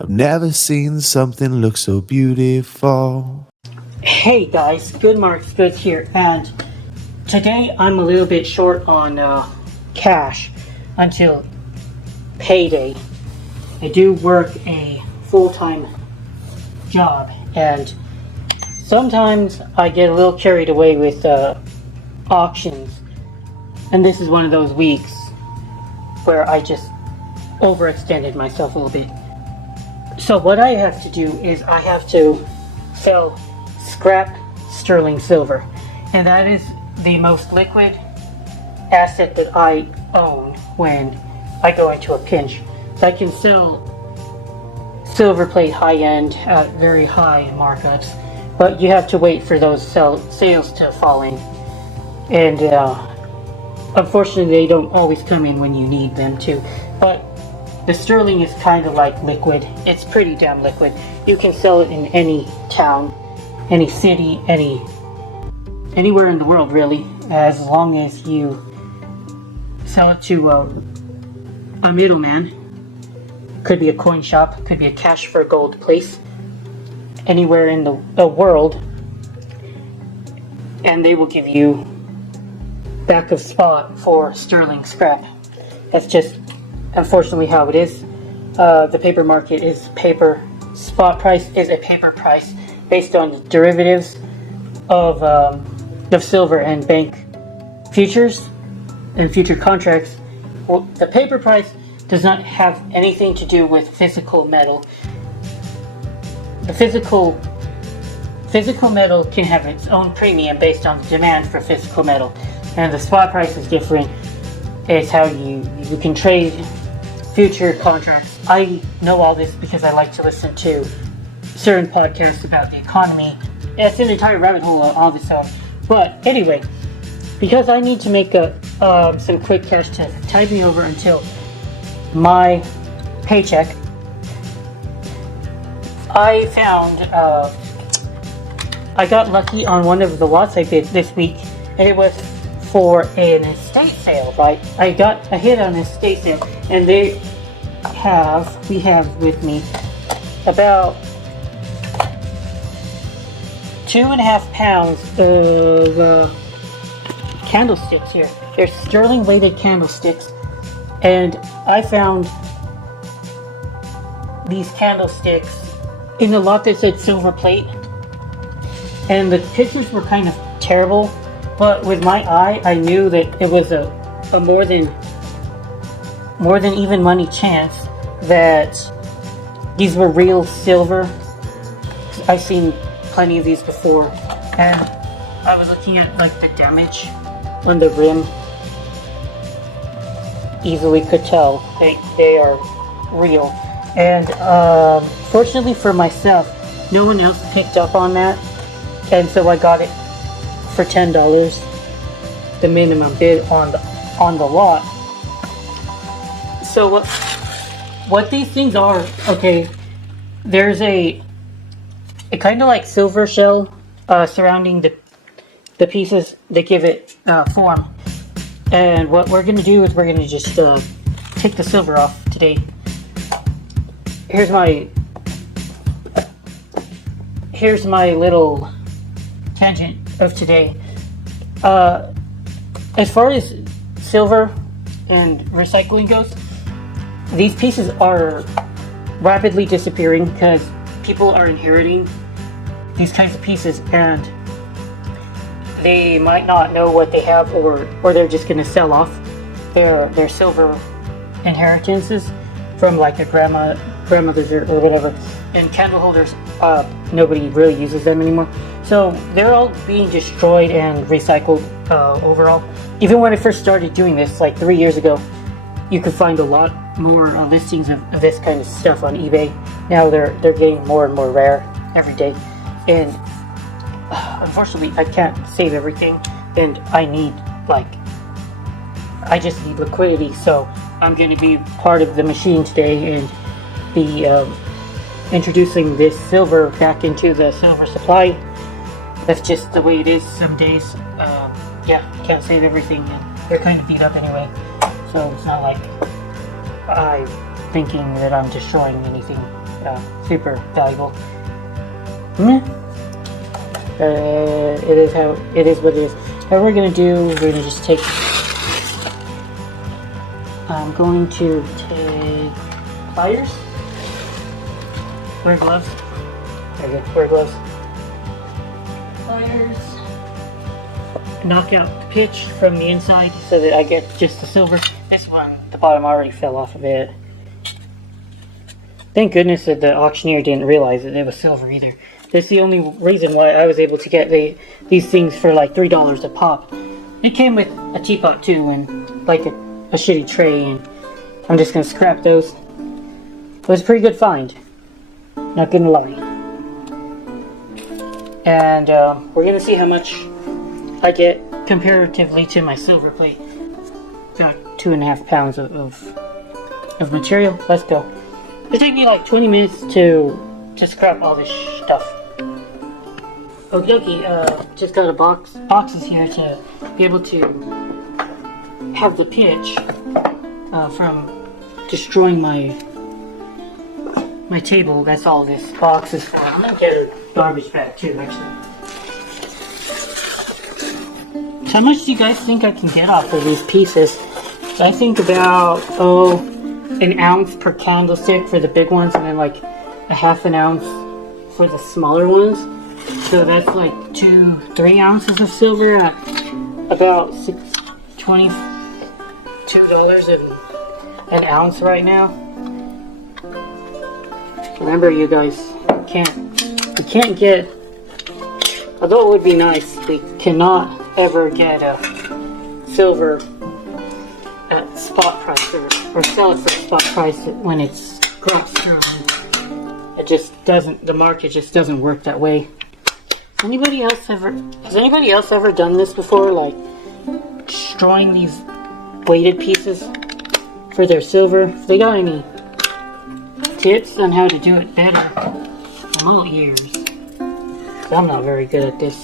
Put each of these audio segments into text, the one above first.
I've never seen something look so beautiful. Hey guys, Good Marks Goods here, and today I'm a little bit short on cash until payday. I do work a full-time job, and sometimes I get a little carried away with auctions, and this is one of those weeks where I just overextended myself a little bit. So what I have to do is I have to sell scrap sterling silver, and that is the most liquid asset that I own when I go into a pinch. So I can sell silver plate high end at very high markups, but you have to wait for those sales to fall in, and unfortunately they don't always come in when you need them to. But the sterling is kind of like liquid. It's pretty damn liquid. You can sell it in any town, any city, anywhere in the world really, as long as you sell it to a middleman. Could be a coin shop, could be a cash for gold place, anywhere in the world, and they will give you back of spot for sterling scrap. That's just unfortunately how it is. The paper market is paper. Spot price is a paper price based on derivatives of silver and bank futures and future contracts. Well, the paper price does not have anything to do with physical metal. The physical metal can have its own premium based on the demand for physical metal, and the spot price is different. It's how you can trade future contracts. I know all this because I like to listen to certain podcasts about the economy. It's an entire rabbit hole of its own. But anyway, because I need to make some quick cash to tide me over until my paycheck, I found I got lucky on one of the lots I bid this week, and it was for an estate sale, right? I hit on an estate sale, and we have with me about 2.5 pounds of candlesticks here. They're sterling weighted candlesticks, and I found these candlesticks in a lot that said silver plate, and the pictures were kind of terrible, but with my eye I knew that it was a more than even money chance that these were real silver. I've seen plenty of these before, and I was looking at like the damage on the rim. Easily could tell they are real, and fortunately for myself, no one else picked up on that, and so I got it for $10, the minimum bid on the lot. So what these things are, okay, there's a kind of like silver shell surrounding the pieces that give it form. And what we're going to do is we're going to just take the silver off today. Here's my little tangent of today. As far as silver and recycling goes, these pieces are rapidly disappearing because people are inheriting these kinds of pieces, and they might not know what they have, or they're just going to sell off their silver inheritances from like a grandmother's or whatever. And candle holders, nobody really uses them anymore, so they're all being destroyed and recycled overall. Even when I first started doing this like 3 years ago, you could find a lot more listings of this kind of stuff on eBay. Now they're getting more and more rare every day, and unfortunately I can't save everything, and I just need liquidity. So I'm going to be part of the machine today and be introducing this silver back into the silver supply. That's just the way it is some days. Can't save everything, and they're kind of beat up anyway, so it's not like I'm thinking that I'm destroying anything super valuable. It is how it is. What it is. What we're gonna do, we're gonna just take. I'm going to take pliers. Wear gloves. There we go. Wear gloves. Pliers. Knock out the pitch from the inside so that I get just the silver. This one, the bottom already fell off of it. Thank goodness that the auctioneer didn't realize that it was silver either. That's the only reason why I was able to get these things for like $3 a pop. It came with a teapot too, and like a shitty tray, and I'm just gonna scrap those. It was a pretty good find, not gonna lie. And we're gonna see how much I get comparatively to my silver plate. About 2.5 pounds of material. Let's go. It took me like 20 minutes to scrap all this stuff. Okie dokie, just got boxes here to be able to have the pitch from destroying my table. That's all this box is for. I'm gonna get a garbage bag too, actually. How much do you guys think I can get off of these pieces? I think about, an ounce per candlestick for the big ones, and then like a half an ounce for the smaller ones. So that's like 3 ounces of silver at about $22 an ounce right now. Remember, you guys, we can't get, although it would be nice, we cannot ever get a silver at spot price or sell it for spot price when it's crossed through. It just doesn't, the market just doesn't work that way. Has anybody else ever done this before, like destroying these weighted pieces for their silver? If they got any tips on how to do it better, I'm all ears. I'm not very good at this.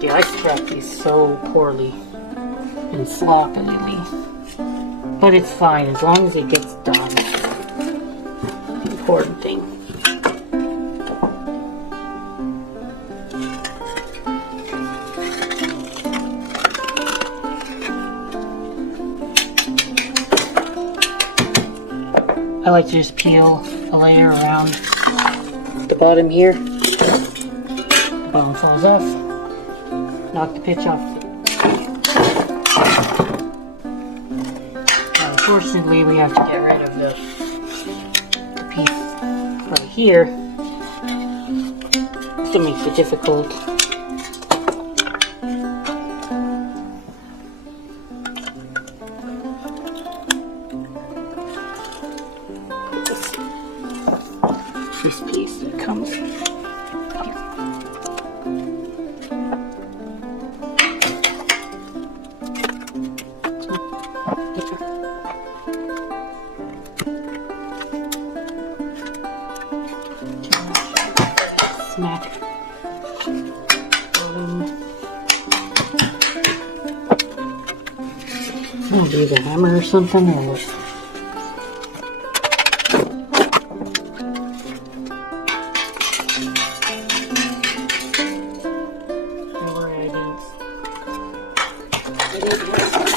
Dude, I scrap these so poorly and sloppily, but it's fine as long as it gets done. Important thing. I like to just peel a layer around the bottom here. The bottom falls off. Knock the pitch off. Now, unfortunately, we have to get rid of the piece right here. Still makes it difficult. This piece that comes. Smack. I'm gonna use a hammer or something, or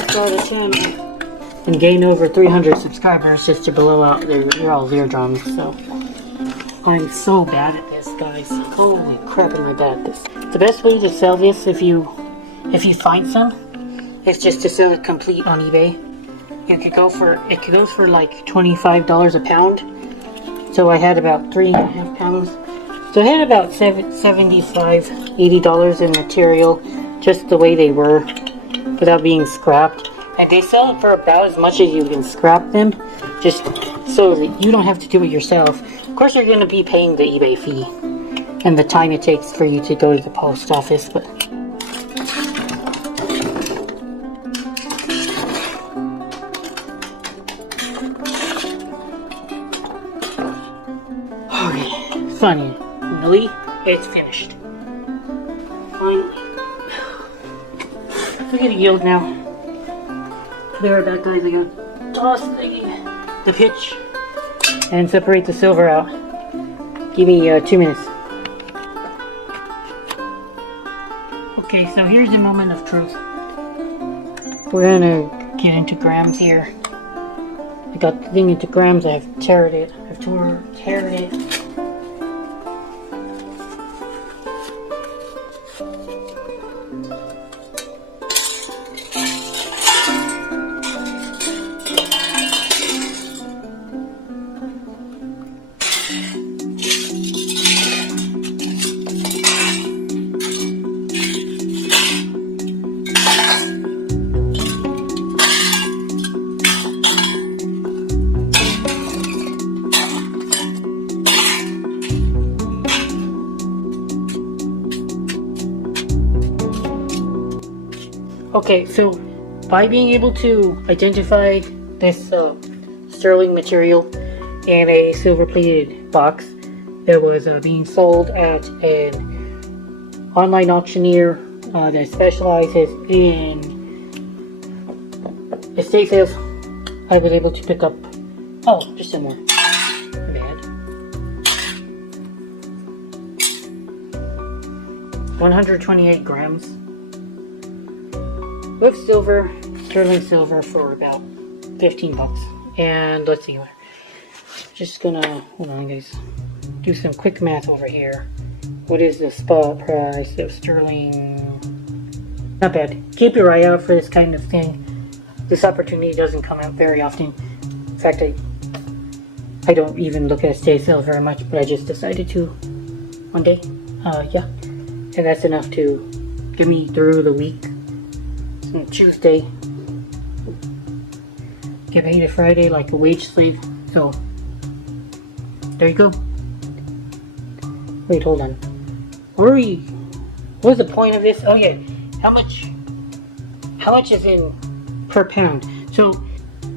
start a channel and gain over 300 subscribers just to blow out their all eardrums. So I'm so bad at this, guys. Holy crap, am I bad at this. The best way to sell this, if you find some, is just to sell it complete on eBay. It goes for like $25 a pound. So I had about 3.5 pounds. So I had about $75, $80 in material, just the way they were, without being scrapped. And they sell it for about as much as you can scrap them, just so that you don't have to do it yourself. Of course, you're going to be paying the eBay fee and the time it takes for you to go to the post office, but okay, finally, it's finished. Finally. Look at the yield now. Be right back, guys. I gotta toss the pitch and separate the silver out. Give me 2 minutes. Okay, so here's the moment of truth. We're gonna get into grams here. I got the thing into grams. I've tared it. Tared it. Okay, so by being able to identify this sterling material in a silver-plated box that was being sold at an online auctioneer that specializes in estate sales, I was able to pick up. Oh, just some more. Bad. 128 grams. With silver, sterling silver, for about 15 bucks. And let's see, just gonna, hold on guys, do some quick math over here. What is the spot price of sterling? Not bad. Keep your eye out for this kind of thing. This opportunity doesn't come out very often. In fact, I don't even look at estate sales very much, but I just decided to one day. Yeah. And that's enough to get me through the week. Tuesday, get paid a Friday like a wage slave. So there you go. Wait, hold on. What was the point of this? Oh yeah, how much is in per pound? So,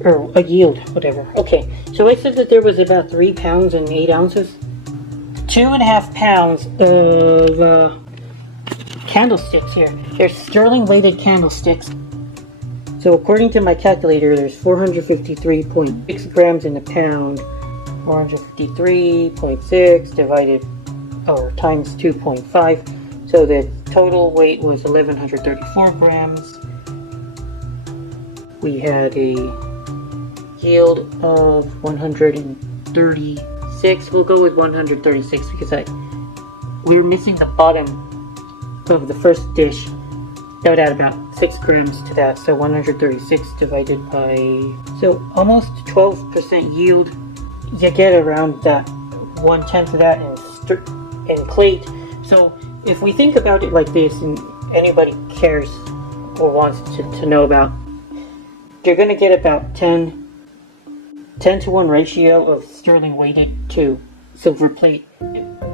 or a yield, whatever. Okay, so it said that there was about 3 pounds and 8 ounces. 2.5 pounds of candlesticks here. There's sterling weighted candlesticks. So according to my calculator, there's 453.6 grams in a pound. 453.6 divided or times 2.5. So the total weight was 1134 grams. We had a yield of 136. We'll go with 136 because we're missing the bottom of the first dish. That would add about 6 grams to that, so 136 divided by, so almost 12% yield. You get around that 1/10 of that in plate. So if we think about it like this, and anybody cares or wants to know about, you're going to get about 10 to 1 ratio of sterling weighted to silver plate.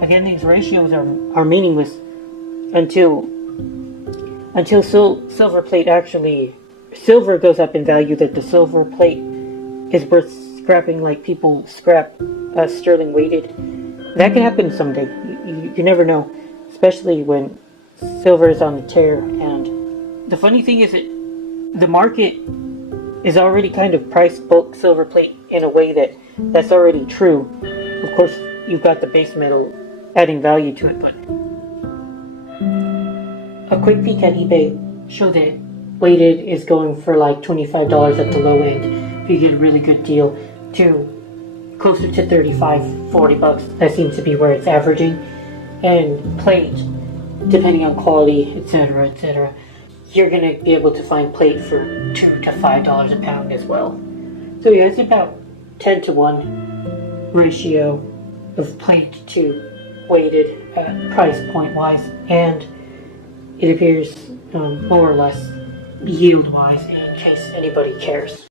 Again, these ratios are meaningless until silver plate actually, silver goes up in value, that the silver plate is worth scrapping like people scrap sterling weighted. That could happen someday. You never know, especially when silver is on the tear. And the funny thing is that the market is already kind of priced bulk silver plate in a way that's already true. Of course, you've got the base metal adding value to it, but a quick peek at eBay showed that weighted is going for like $25 at the low end. If you get a really good deal, to closer to 35, 40 bucks. That seems to be where it's averaging. And plate, depending on quality, etc., etc., you're gonna be able to find plate for $2 to $5 a pound as well. So yeah, it's about 10 to 1 ratio of plate to weighted price point wise, and it appears more or less yield wise, in case anybody cares.